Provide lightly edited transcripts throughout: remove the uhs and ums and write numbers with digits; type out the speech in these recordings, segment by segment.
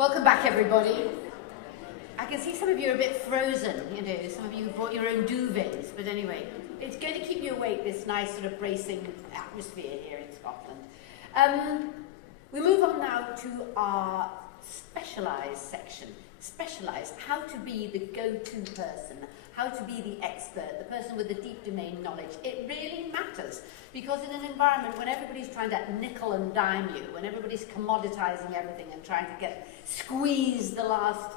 Welcome back, everybody. I can see some of you are a bit frozen, you know, some of you brought your own duvets, but anyway, it's going to keep you awake, this nice sort of bracing atmosphere here in Scotland. We move on now to our Specialise section. Specialise, how to be the go-to person, how to be the expert, the person with the deep domain knowledge. It really matters, because in an environment when everybody's trying to nickel and dime you, when everybody's commoditizing everything and trying to squeeze the last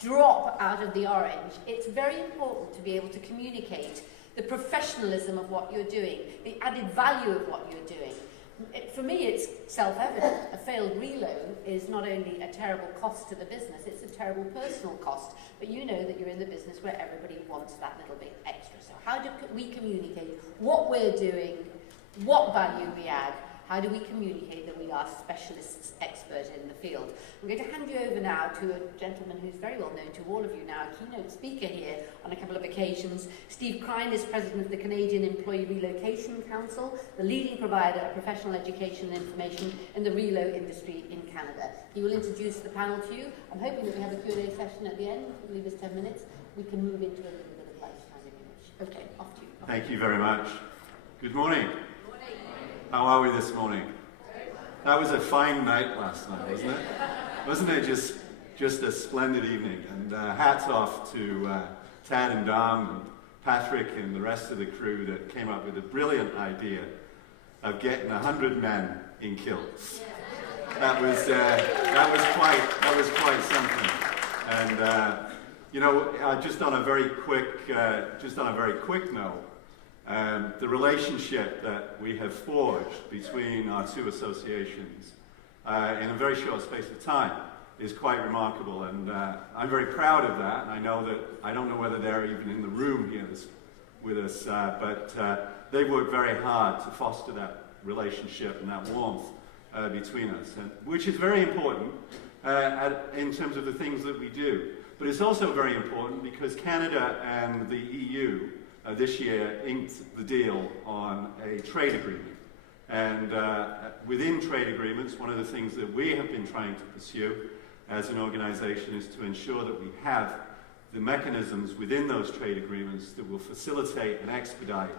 drop out of the orange, it's very important to be able to communicate the professionalism of what you're doing, the added value of what you're doing. For me, it's self-evident. A failed reload is not only a terrible cost to the business, it's a terrible personal cost. But you know that you're in the business where everybody wants that little bit extra. So how do we communicate what we're doing, what value we add? How do we communicate that we are specialists, expert in the field? I'm going to hand you over now to a gentleman who's very well known to all of you now, a keynote speaker here on a couple of occasions. Steve Crine is president of the Canadian Employee Relocation Council, the leading provider of professional education and information in the relo industry in Canada. He will introduce the panel to you. I'm hoping that we have a Q&A session at the end. Leave us 10 minutes. We can move into a little bit of lunchtime if you wish. Okay, off to you. Thank you very much. Good morning. How are we this morning? That was a fine night last night, wasn't it? Wasn't it just a splendid evening? And hats off to Tad and Dom and Patrick and the rest of the crew that came up with a brilliant idea of getting 100 men in kilts. That was quite something. And you know, just on a very quick note. The relationship that we have forged between our two associations in a very short space of time is quite remarkable, and I'm very proud of that. And I don't know whether they're even in the room here with us, but they worked very hard to foster that relationship and that warmth between us, which is very important in terms of the things that we do. But it's also very important because Canada and the EU this year inked the deal on a trade agreement. And within trade agreements, one of the things that we have been trying to pursue as an organization is to ensure that we have the mechanisms within those trade agreements that will facilitate and expedite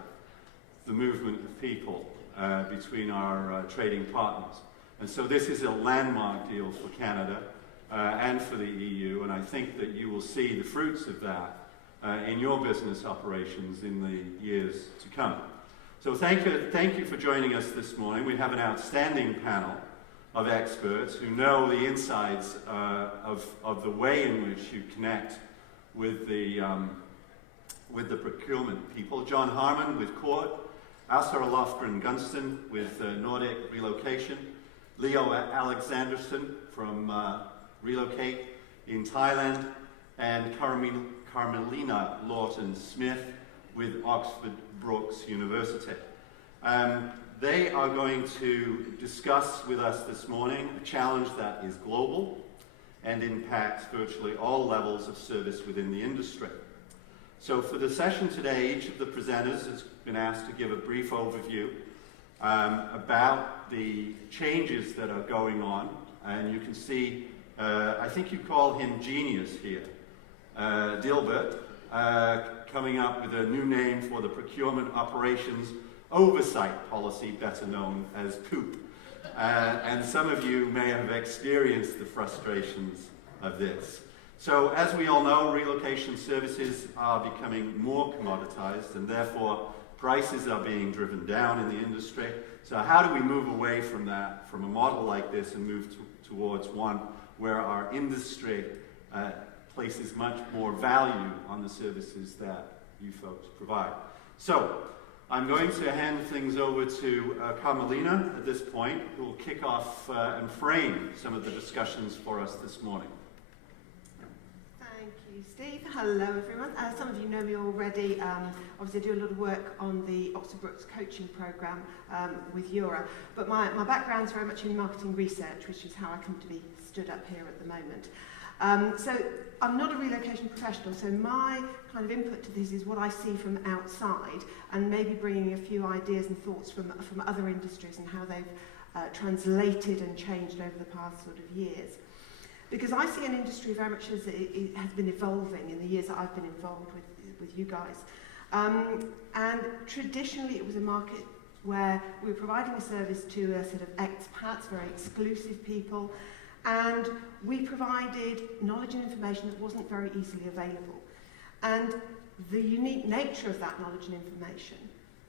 the movement of people between our trading partners. And so this is a landmark deal for Canada and for the EU, and I think that you will see the fruits of that in your business operations in the years to come. So thank you for joining us this morning. We have an outstanding panel of experts who know the insides of the way in which you connect with the procurement people. John Harmon with Court, Asa Lofgren Gunston with Nordic Relocation, Leo Alexanderson from Relocate in Thailand, and Carmelina Lawton-Smith with Oxford Brookes University. They are going to discuss with us this morning a challenge that is global and impacts virtually all levels of service within the industry. So for the session today, each of the presenters has been asked to give a brief overview about the changes that are going on. And you can see, I think you call him genius here, Dilbert, coming up with a new name for the Procurement Operations Oversight Policy, better known as POOP. And some of you may have experienced the frustrations of this. So as we all know, relocation services are becoming more commoditized, and therefore prices are being driven down in the industry. So how do we move away from that, from a model like this, and move towards one where our industry places much more value on the services that you folks provide? So I'm going to hand things over to Carmelina at this point, who will kick off and frame some of the discussions for us this morning. Thank you, Steve. Hello, everyone. Some of you know me already. Obviously, I do a lot of work on the Oxford Brookes coaching program with Eura. But my background's very much in marketing research, which is how I come to be stood up here at the moment. So I'm not a relocation professional, so my kind of input to this is what I see from outside, and maybe bringing a few ideas and thoughts from other industries and how they've translated and changed over the past sort of years. Because I see an industry very much as it has been evolving in the years that I've been involved with you guys. And traditionally it was a market where we were providing a service to a sort of expats, very exclusive people, and we provided knowledge and information that wasn't very easily available. And the unique nature of that knowledge and information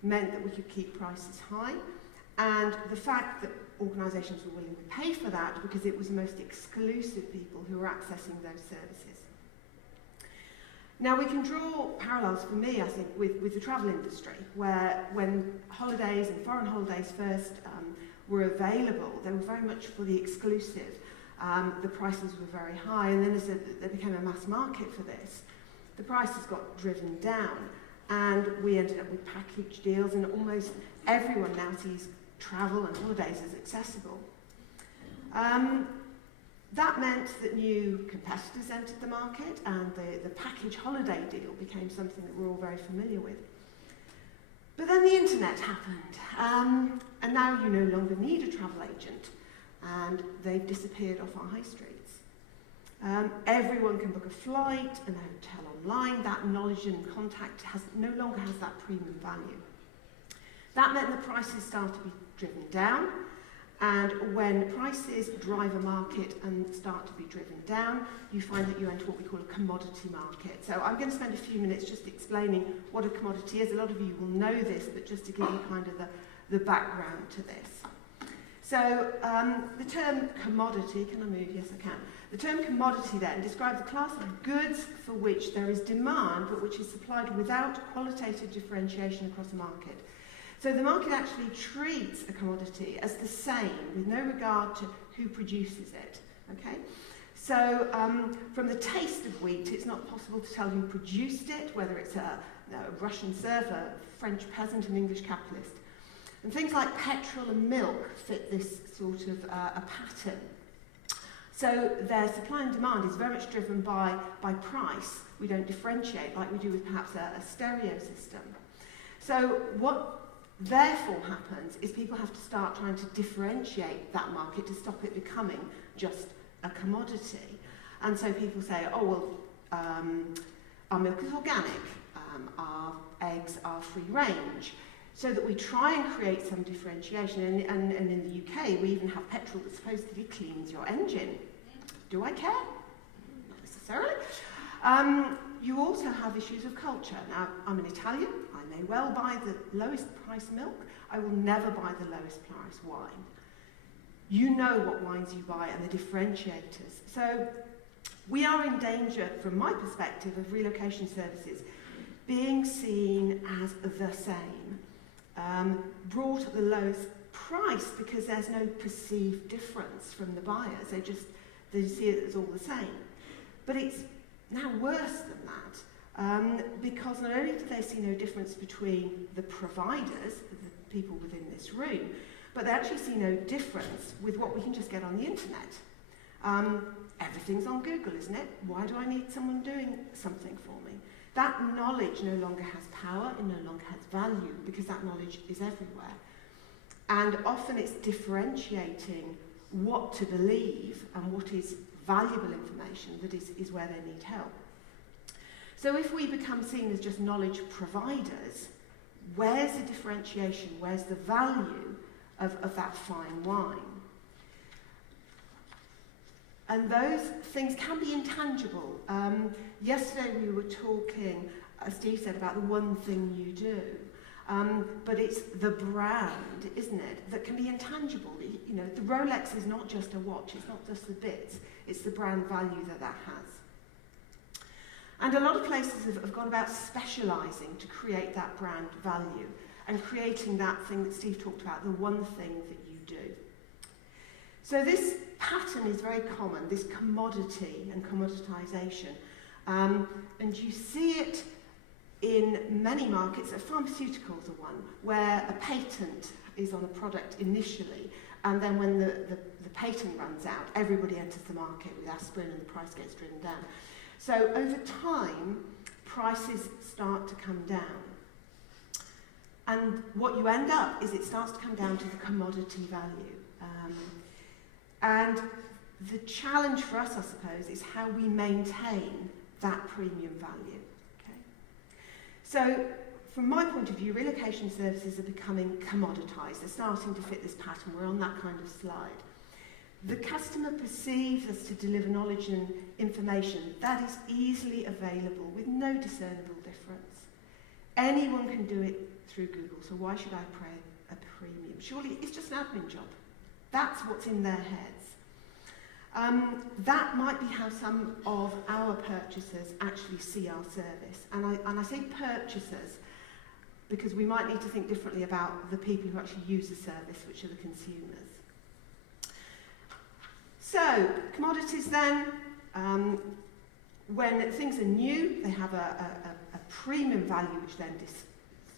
meant that we could keep prices high, and the fact that organisations were willing to pay for that because it was the most exclusive people who were accessing those services. Now we can draw parallels for me, I think, with the travel industry, where when holidays and foreign holidays first were available, they were very much for the exclusive. The prices were very high, and then as there became a mass market for this, the prices got driven down, and we ended up with package deals, and almost everyone now sees travel and holidays as accessible. That meant that new competitors entered the market, and the package holiday deal became something that we're all very familiar with. But then the internet happened, and now you no longer need a travel agent, and they've disappeared off our high streets. Everyone can book a flight and a hotel online. That knowledge and contact no longer has that premium value. That meant the prices started to be driven down, and when prices drive a market and start to be driven down, you find that you enter what we call a commodity market. So I'm going to spend a few minutes just explaining what a commodity is. A lot of you will know this, but just to give you kind of the background to this. So the term commodity, can I move? Yes, I can. The term commodity then describes a class of goods for which there is demand, but which is supplied without qualitative differentiation across a market. So the market actually treats a commodity as the same, with no regard to who produces it. Okay? So from the taste of wheat, it's not possible to tell who produced it, whether it's a Russian serf, a French peasant, an English capitalist. And things like petrol and milk fit this sort of a pattern. So their supply and demand is very much driven by price. We don't differentiate like we do with perhaps a stereo system. So what therefore happens is people have to start trying to differentiate that market to stop it becoming just a commodity. And so people say, oh, well, our milk is organic, our eggs are free range, so that we try and create some differentiation. And in the UK, we even have petrol that supposedly cleans your engine. Do I care? Not necessarily. You also have issues of culture. Now, I'm an Italian. I may well buy the lowest price milk. I will never buy the lowest price wine. You know what wines you buy and the differentiators. So we are in danger, from my perspective, of relocation services being seen as the same, brought at the lowest price because there's no perceived difference from the buyers. They see it as all the same. But it's now worse than that, because not only do they see no difference between the providers, the people within this room, but they actually see no difference with what we can just get on the internet. Everything's on Google, isn't it? Why do I need someone doing something for me? That knowledge no longer has power, it no longer has value, because that knowledge is everywhere. And often it's differentiating what to believe and what is valuable information that is where they need help. So if we become seen as just knowledge providers, where's the differentiation? Where's the value of that fine wine? And those things can be intangible. Yesterday we were talking, as Steve said, about the one thing you do. But it's the brand, isn't it, that can be intangible. You know, the Rolex is not just a watch, it's not just the bits, it's the brand value that has. And a lot of places have gone about specialising to create that brand value and creating that thing that Steve talked about, the one thing that you do. So this pattern is very common, this commodity and commoditisation. And you see it in many markets. Pharmaceuticals are one, where a patent is on a product initially, and then when the patent runs out, everybody enters the market with aspirin and the price gets driven down. So over time, prices start to come down. And what you end up is it starts to come down to the commodity value. And The challenge for us, I suppose, is how we maintain that premium value. Okay? So, from my point of view, relocation services are becoming commoditised. They're starting to fit this pattern. We're on that kind of slide. The customer perceives us to deliver knowledge and information that is easily available with no discernible difference. Anyone can do it through Google, so why should I pay a premium? Surely it's just an admin job. That's what's in their heads. That might be how some of our purchasers actually see our service. And I say purchasers because we might need to think differently about the people who actually use the service, which are the consumers. So, commodities then, when things are new, they have a premium value which then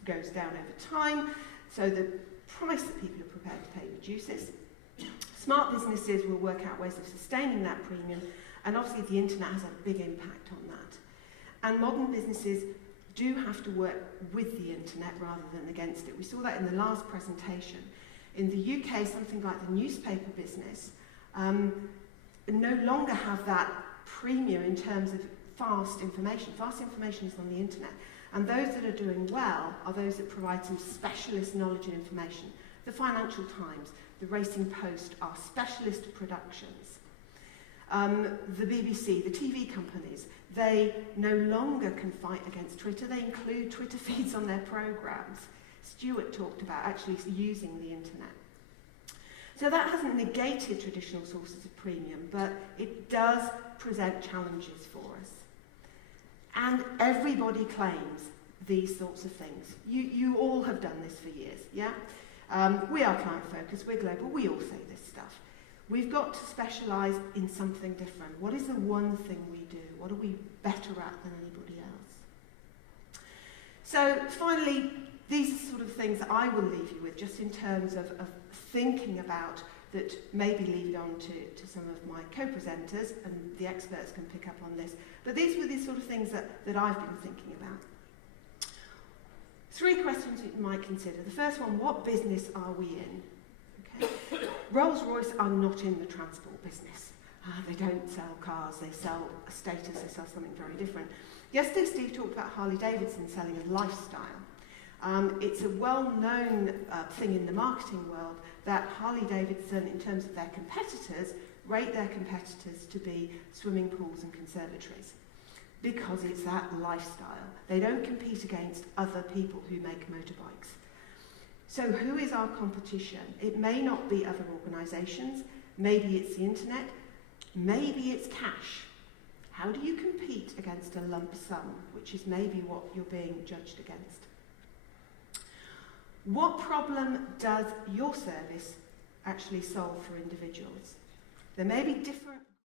goes down over time, so the price that people are prepared to pay reduces. Smart businesses will work out ways of sustaining that premium, and obviously the internet has a big impact on that. And modern businesses do have to work with the internet rather than against it. We saw that in the last presentation. In the UK, something like the newspaper business no longer have that premium in terms of fast information. Fast information is on the internet. And those that are doing well are those that provide some specialist knowledge and information. The Financial Times, the Racing Post are specialist productions. The BBC, the TV companies, they no longer can fight against Twitter. They include Twitter feeds on their programmes. Stuart talked about actually using the internet. So that hasn't negated traditional sources of premium, but it does present challenges for us. And everybody claims these sorts of things. You all have done this for years, yeah? We are client-focused, we're global, we all say this stuff. We've got to specialise in something different. What is the one thing we do? What are we better at than anybody else? So finally, these are sort of things that I will leave you with, just in terms of thinking about, that maybe lead on to some of my co-presenters, and the experts can pick up on this. But these were the sort of things that I've been thinking about. 3 questions you might consider. The first one, what business are we in? Okay. Rolls-Royce are not in the transport business. They don't sell cars, they sell a status, they sell something very different. Yesterday Steve talked about Harley-Davidson selling a lifestyle. It's a well-known thing in the marketing world that Harley-Davidson, in terms of their competitors, rate their competitors to be swimming pools and conservatories, because it's that lifestyle. They don't compete against other people who make motorbikes. So who is our competition? It may not be other organisations, maybe it's the internet, maybe it's cash. How do you compete against a lump sum, which is maybe what you're being judged against? What problem does your service actually solve for individuals? There may be different